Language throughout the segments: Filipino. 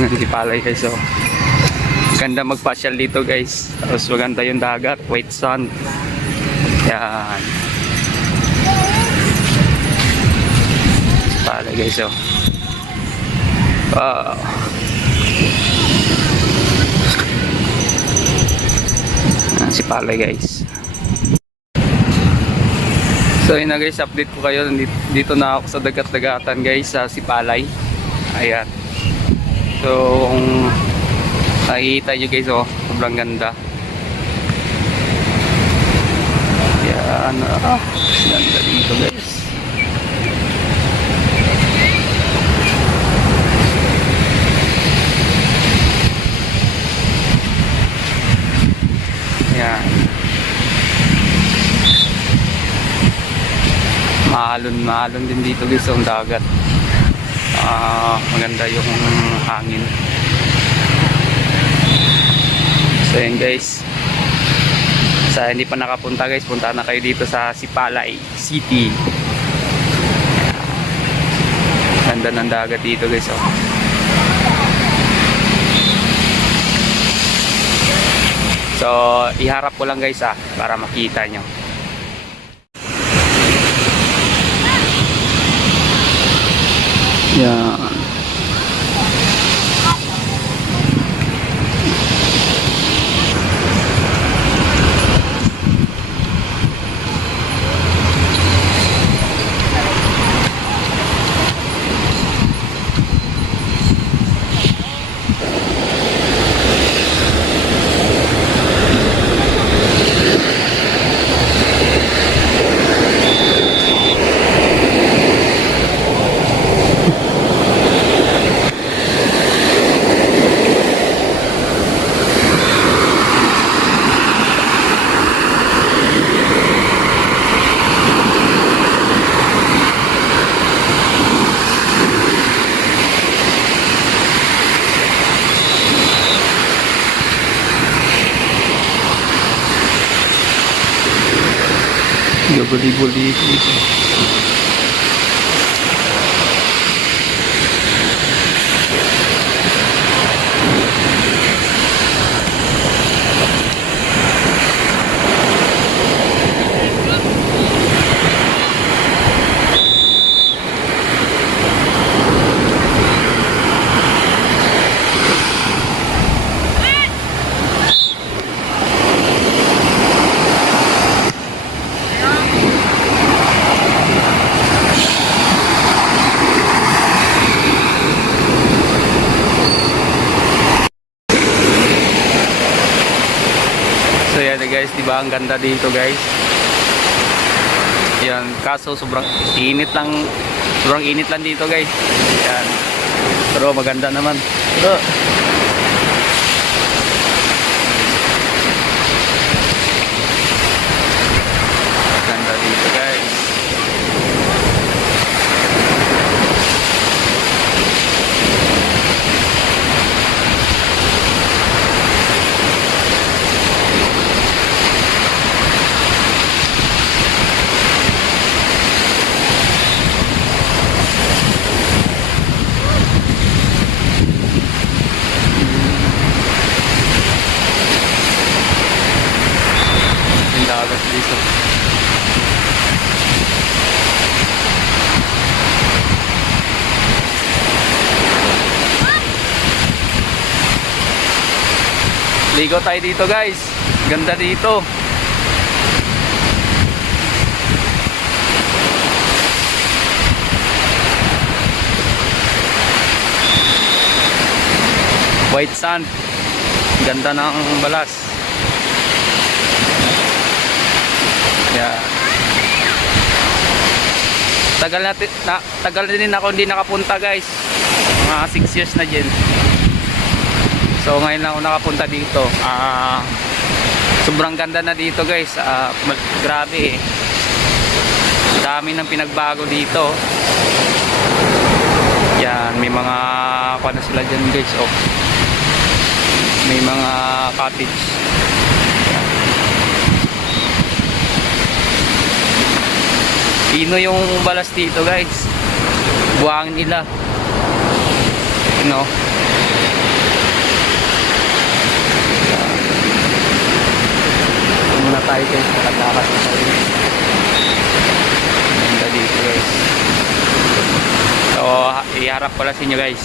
Si Palay guys, so ganda magpasyal dito guys. Tapos maganda yung dagat, white sand. Yan. Palay guys, so wow. Si Palay guys. So yun na guys, update ko kayo. Dito na ako sa dagat-dagatan guys, sa Sipalay. Ayan. So kung nakikita nyo guys, oh, sobrang ganda. Ayan. Ganda dito guys. Ayan. Maalon din dito guys ang dagat. Maganda yung hangin. So yun guys, sa hindi pa nakapunta guys, punta na kayo dito sa Sipalay City. Ganda ng dagat dito guys, oh. So iharap ko lang guys para makita nyo. Yan. Gabali-bali dito. So yan guys, diba ang ganda dito guys. Yan, kaso sobrang init lang dito guys. Yan. Pero maganda naman. Pero ganda dito guys. Dagat dito. Ligo tayo dito guys. Ganda dito. White sand. Ganda ng balas. Yeah. Tagal din ako hindi nakapunta guys. Mga 6 years na din. So ngayon lang ako nakapunta dito. Sobrang ganda na dito guys. Grabe eh. Dami ng pinagbago dito. Yan, may mga kuha na sila dyan guys. Oh. May mga cottage. Pino yung balas dito guys. Buhangin nila. You know? tayo guys, nakalakas na tayo. Ganda dito guys. So, iharap ko lang sa inyo guys.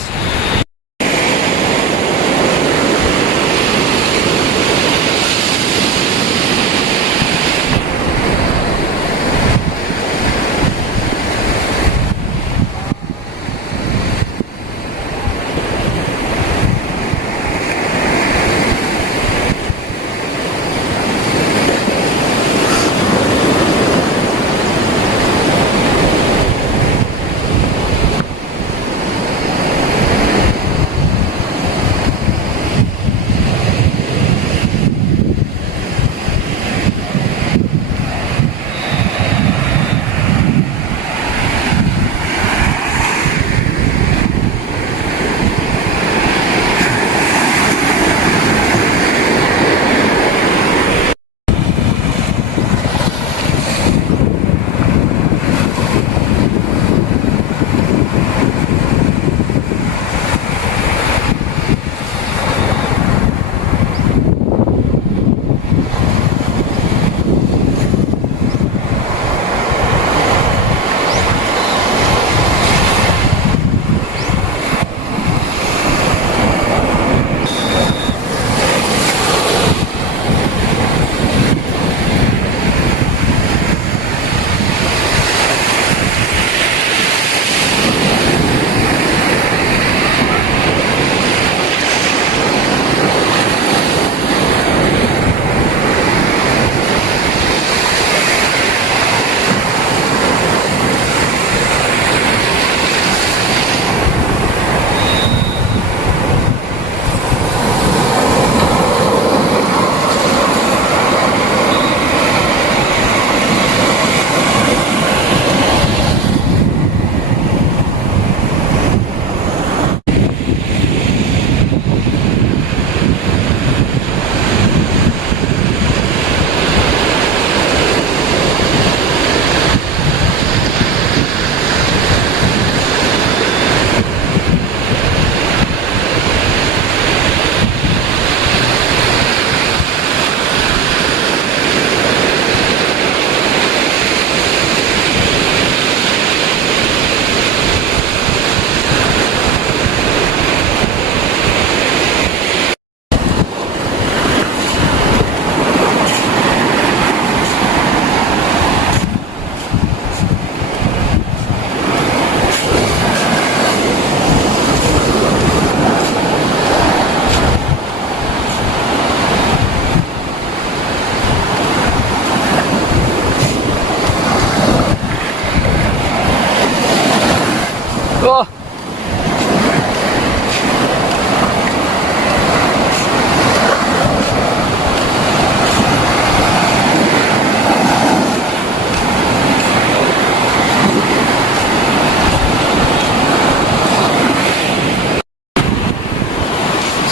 Oh!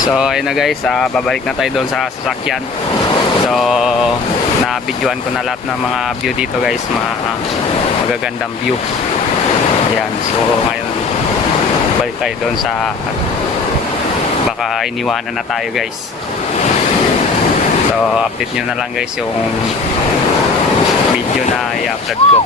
So ayun na guys, babalik na tayo doon sa sasakyan. So na-videoan ko na lahat ng mga view dito guys, mga magagandang view. Ayan, so ngayon balik tayo doon sa, baka iniwanan na tayo guys. So update nyo na lang guys yung video na i-upload ko.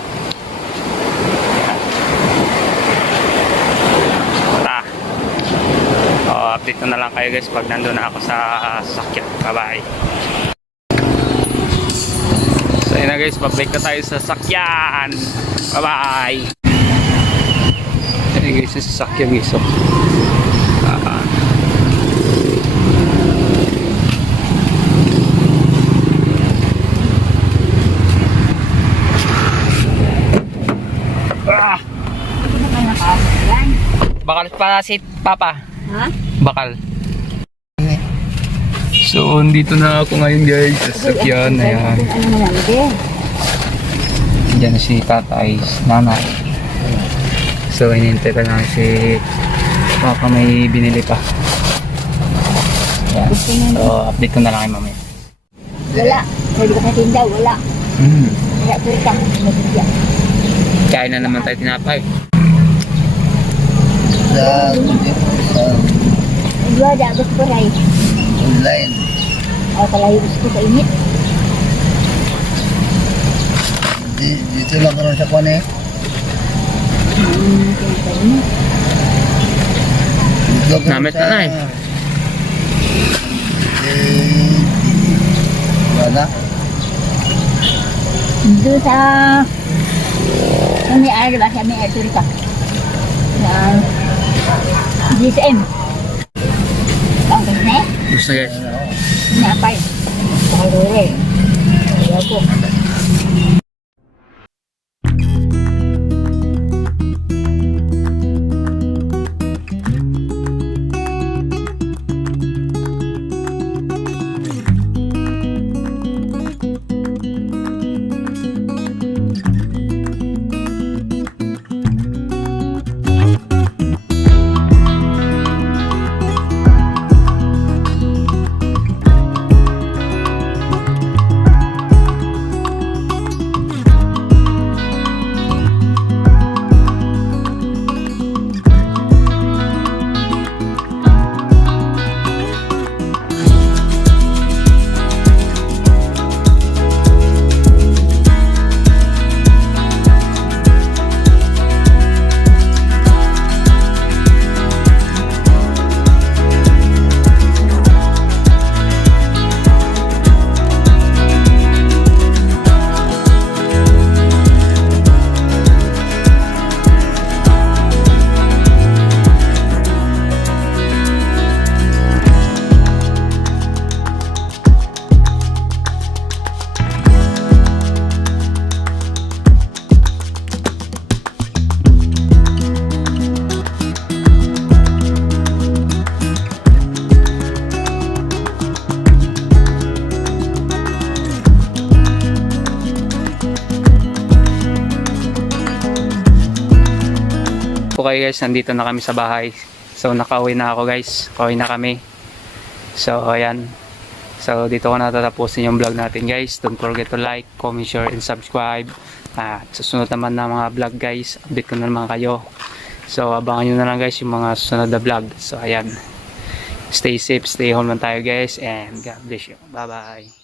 Update na lang kayo guys pag nandun na ako sa sasakyan. Bye bye. So yun na guys, pabalik na tayo sa sasakyan. Bye bye. Yun guys, sa sasakyan guys. Bakal pa si Papa. Ha? Bakal. So, dito na ako ngayon guys sa sasakyan. Ayan. Diyan na si tatay, nanay. So, hinintay ka lang si Papa, may binili pa. Ayan. So, update ko na lang kay mamaya. Wala. Pwede ka natinda, wala. Kaya pwede ka natinda. Kain na naman tayo tinapay. Dua dah berperai. Lain. Kalau gusto sa init. Dito lang karon sa kwan eh. Dito lang karon Namit na na eh. Wala. Dito sa may ano ba sa may airport ka? Sa GSM. Ang kasi Gusto guys. napay. Pakagore. Ayaw ko. Po kayo guys, nandito na kami sa bahay. So nakauwi na ako guys. Pauwi na kami. So ayan. So dito ko natatapusin yung vlog natin guys. Don't forget to like, comment, share, and subscribe. At susunod naman na mga vlog guys. Update ko na naman kayo. So abangan nyo na lang guys yung mga susunod na vlog. So ayan. Stay safe, stay home lang tayo guys. And God bless you. Bye bye.